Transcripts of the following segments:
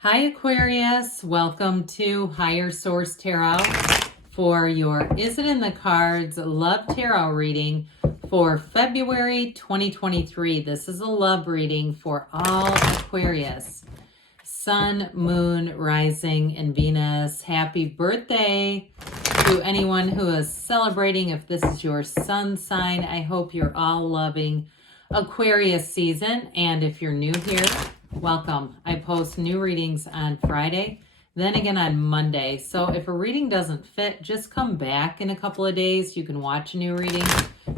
Hi Aquarius, welcome to Higher Source Tarot for your Is It in the Cards Love Tarot reading for February 2023. This is a love reading for all Aquarius. Sun, Moon, Rising, and Venus. Happy birthday to anyone who is celebrating. If this is your sun sign, I hope you're all loving Aquarius season. And if you're new here, welcome. I post new readings on Friday, then again on Monday. So if a reading doesn't fit, just come back in a couple of days. You can watch a new reading.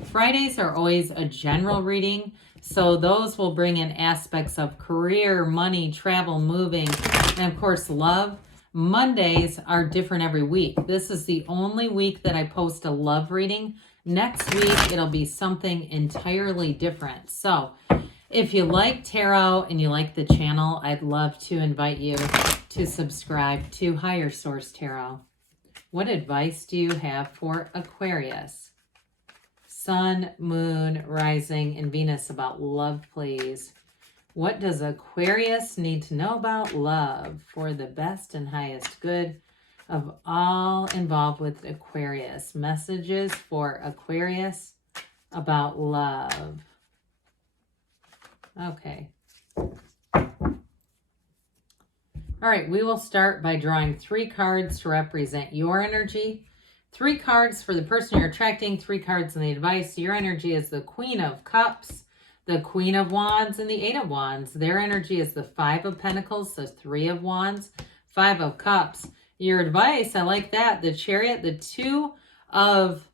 Fridays are always a general reading, so those will bring in aspects of career, money, travel, moving, and of course love. Mondays are different every week. This is the only week that I post a love reading. Next week it'll be something entirely different. So if you like tarot and you like the channel, I'd love to invite you to subscribe to Higher Source Tarot. What advice do you have for Aquarius? Sun, Moon, Rising, and Venus about love, please. What does Aquarius need to know about love for the best and highest good of all involved with Aquarius? Messages for Aquarius about love. Okay. All right, we will start by drawing 3 cards to represent your energy. 3 cards for the person you're attracting, 3 cards in the advice. Your energy is the Queen of Cups, the Queen of Wands, and the 8 of Wands. Their energy is the 5 of Pentacles, the 3 of Wands, 5 of Cups. Your advice, I like that. The Chariot, the 2 of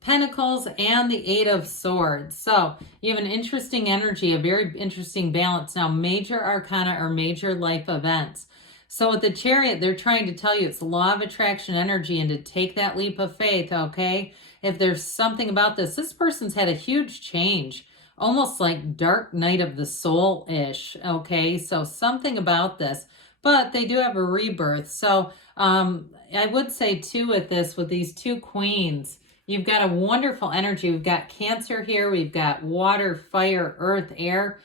Pentacles, and the 8 of Swords. So you have an interesting energy, a very interesting balance. Now, major arcana are major life events. So with the Chariot, they're trying to tell you it's law of attraction energy and to take that leap of faith, okay? If there's something about this person's had a huge change, almost like dark night of the soul-ish, okay? So something about this, but they do have a rebirth. So I would say too with this, with these 2 queens, you've got a wonderful energy. We've got Cancer here. We've got water, fire, earth, air.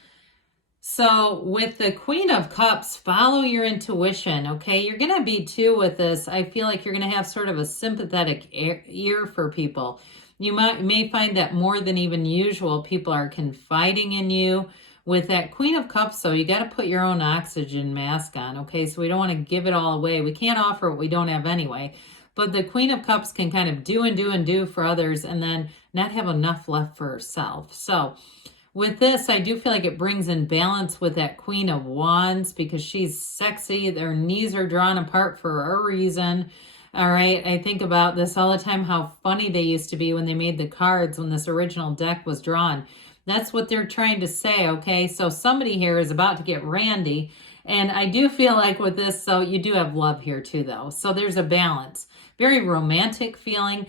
So with the Queen of Cups, follow your intuition, okay? You're going to be too with this. I feel like you're going to have sort of a sympathetic ear for people. You may find that more than even usual, people are confiding in you. With that Queen of Cups, though, you got to put your own oxygen mask on, okay? So we don't want to give it all away. We can't offer what we don't have anyway. But the Queen of Cups can kind of do and do and do for others and then not have enough left for herself. So with this, I do feel like it brings in balance with that Queen of Wands because she's sexy. Their knees are drawn apart for a reason. All right, I think about this all the time, how funny they used to be when they made the cards when this original deck was drawn. That's what they're trying to say, okay? So somebody here is about to get randy. And I do feel like with this, so you do have love here too, though. So there's a balance. Very romantic feeling.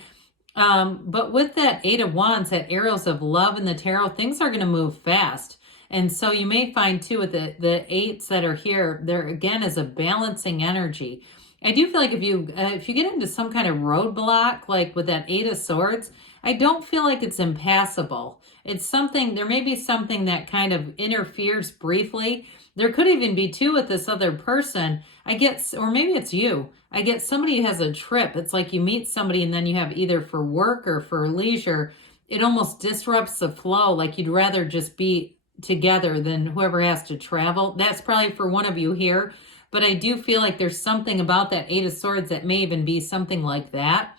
But with that 8 of Wands, that arrows of love in the tarot, things are going to move fast. And so you may find too with the 8s that are here, there again is a balancing energy. I do feel like if you get into some kind of roadblock, like with that 8 of Swords, I don't feel like it's impassable. It's something, there may be something that kind of interferes briefly. There could even be too with this other person. I get, or maybe it's you. I get somebody who has a trip. It's like you meet somebody and then you have either for work or for leisure. It almost disrupts the flow. Like you'd rather just be together than whoever has to travel. That's probably for one of you here. But I do feel like there's something about that 8 of Swords that may even be something like that.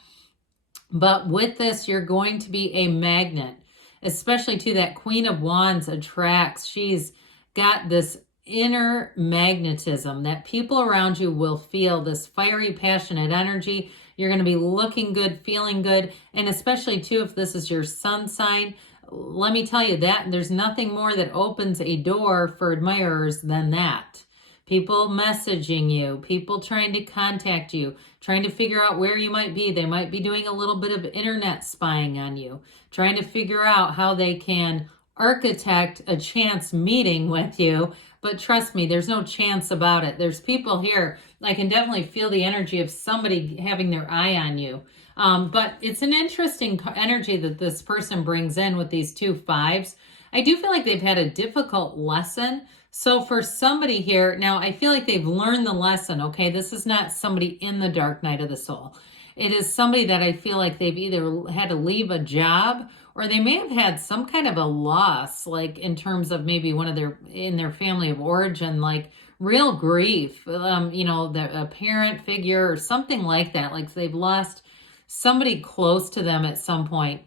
But with this, you're going to be a magnet, especially to that Queen of Wands attracts. She's got this inner magnetism that people around you will feel, this fiery, passionate energy. You're going to be looking good, feeling good. And especially too, if this is your sun sign, let me tell you that there's nothing more that opens a door for admirers than that. People messaging you, people trying to contact you, trying to figure out where you might be. They might be doing a little bit of internet spying on you, trying to figure out how they can architect a chance meeting with you. But trust me, there's no chance about it. There's people here. I can definitely feel the energy of somebody having their eye on you. But it's an interesting energy that this person brings in with these 2 5s. I do feel like they've had a difficult lesson. So for somebody here, now I feel like they've learned the lesson, okay? This is not somebody in the dark night of the soul. It is somebody that I feel like they've either had to leave a job or they may have had some kind of a loss, like in terms of maybe one of in their family of origin, like real grief, a parent figure or something like that. Like they've lost somebody close to them at some point.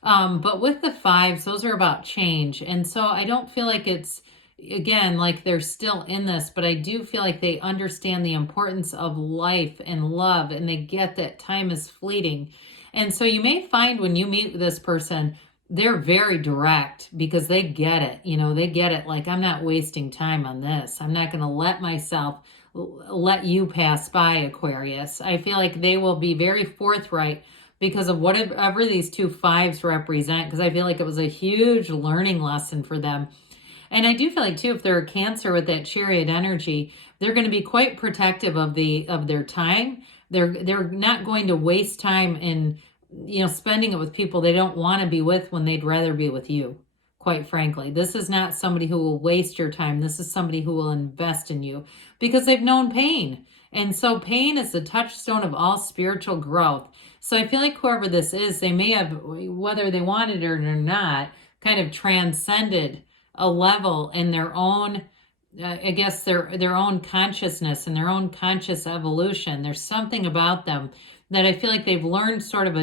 But with the fives, those are about change. And so I don't feel like it's, again, like they're still in this, but I do feel like they understand the importance of life and love, and they get that time is fleeting. And so you may find when you meet with this person, they're very direct because they get it. They get it. Like, I'm not wasting time on this. I'm not going to let you pass by, Aquarius. I feel like they will be very forthright because of whatever these two fives represent, because I feel like it was a huge learning lesson for them. And I do feel like too, if they're a Cancer with that Chariot energy, they're going to be quite protective of their time. They're not going to waste time in spending it with people they don't want to be with when they'd rather be with you. Quite frankly, this is not somebody who will waste your time. This is somebody who will invest in you because they've known pain. And so pain is the touchstone of all spiritual growth. So I feel like whoever this is, they may have, whether they wanted it or not, kind of transcended a level in their own, I guess their own consciousness and their own conscious evolution. There's something about them that I feel like they've learned sort of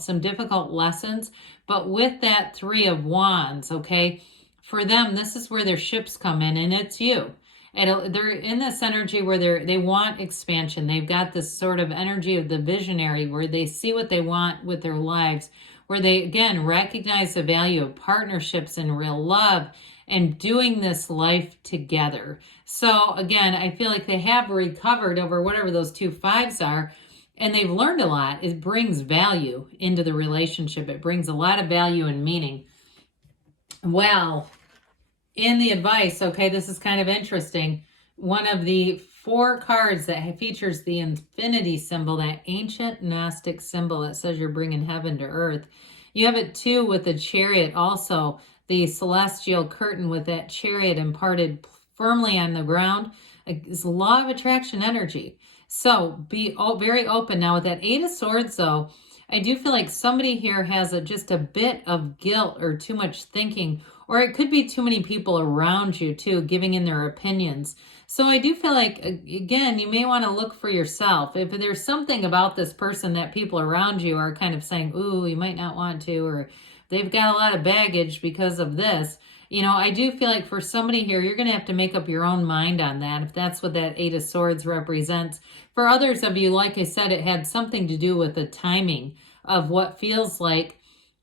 some difficult lessons. But with that Three of Wands, okay, for them, this is where their ships come in, and it's you. And they're in this energy where they want expansion. They've got this sort of energy of the visionary where they see what they want with their lives, where they, again, recognize the value of partnerships and real love and doing this life together. So again, I feel like they have recovered over whatever those two fives are, and they've learned a lot. It brings value into the relationship. It brings a lot of value and meaning. Well, in the advice, okay, this is kind of interesting. One of the 4 cards that features the infinity symbol, that ancient Gnostic symbol that says you're bringing heaven to earth. You have it too with the Chariot, also the celestial curtain with that Chariot imparted firmly on the ground is law of attraction energy. So be very open. Now with that 8 of Swords though, I do feel like somebody here has just a bit of guilt or too much thinking, or it could be too many people around you too, giving in their opinions. So I do feel like, again, you may want to look for yourself. If there's something about this person that people around you are kind of saying, ooh, you might not want to, or they've got a lot of baggage because of this, I do feel like for somebody here, you're going to have to make up your own mind on that, if that's what that 8 of Swords represents. For others of you, like I said, it had something to do with the timing of what feels like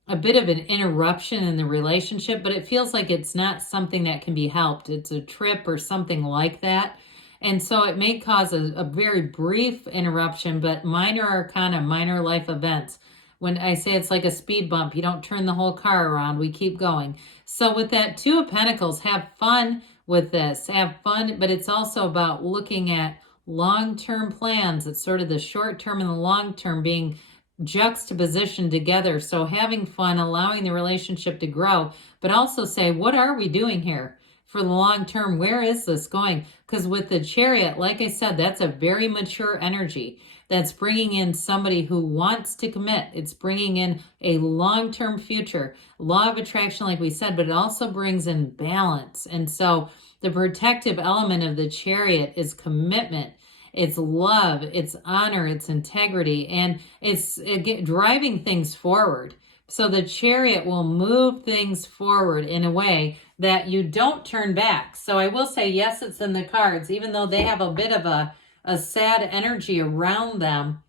a bit of an interruption in the relationship, but it feels like it's not something that can be helped. It's a trip or something like that. And so it may cause a very brief interruption, but minor arcana, minor life events. When I say it's like a speed bump, you don't turn the whole car around. We keep going. So with that 2 of Pentacles, have fun with this. Have fun, but it's also about looking at long-term plans. It's sort of the short term and the long term being juxtaposition together. So having fun, allowing the relationship to grow, but also say, what are we doing here for the long term? Where is this going? Because with the Chariot, like I said, that's a very mature energy that's bringing in somebody who wants to commit. It's bringing in a long-term future. Law of attraction, like we said, but it also brings in balance. And so the protective element of the Chariot is commitment. It's love, it's honor, it's integrity, and it's driving things forward. So the Chariot will move things forward in a way that you don't turn back. So I will say, yes, it's in the cards, even though they have a bit of a sad energy around them.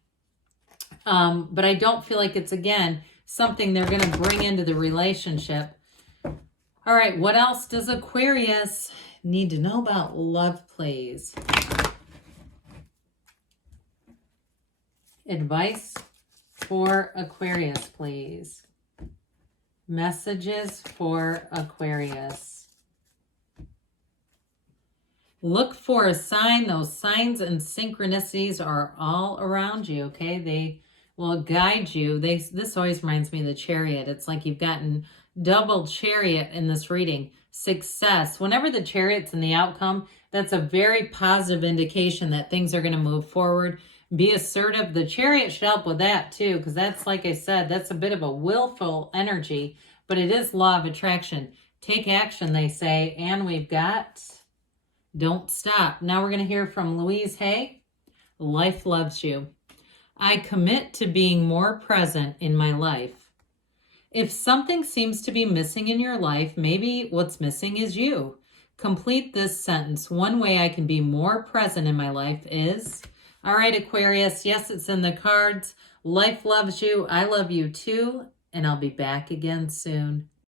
But I don't feel like it's, again, something they're going to bring into the relationship. All right, what else does Aquarius need to know about love, please? Advice for Aquarius, please. Messages for Aquarius. Look for a sign. Those signs and synchronicities are all around you, okay? They will guide you. This always reminds me of the Chariot. It's like you've gotten double Chariot in this reading. success. Whenever the Chariot's in the outcome, that's a very positive indication that things are going to move forward. Be assertive. The Chariot should help with that too, because that's, like I said, that's a bit of a willful energy, but it is law of attraction. Take action, they say, and we've got don't stop. Now we're going to hear from Louise Hay. Life loves you. I commit to being more present in my life. If something seems to be missing in your life, maybe what's missing is you. Complete this sentence. One way I can be more present in my life is... All right, Aquarius. Yes, it's in the cards. Life loves you. I love you too. And I'll be back again soon.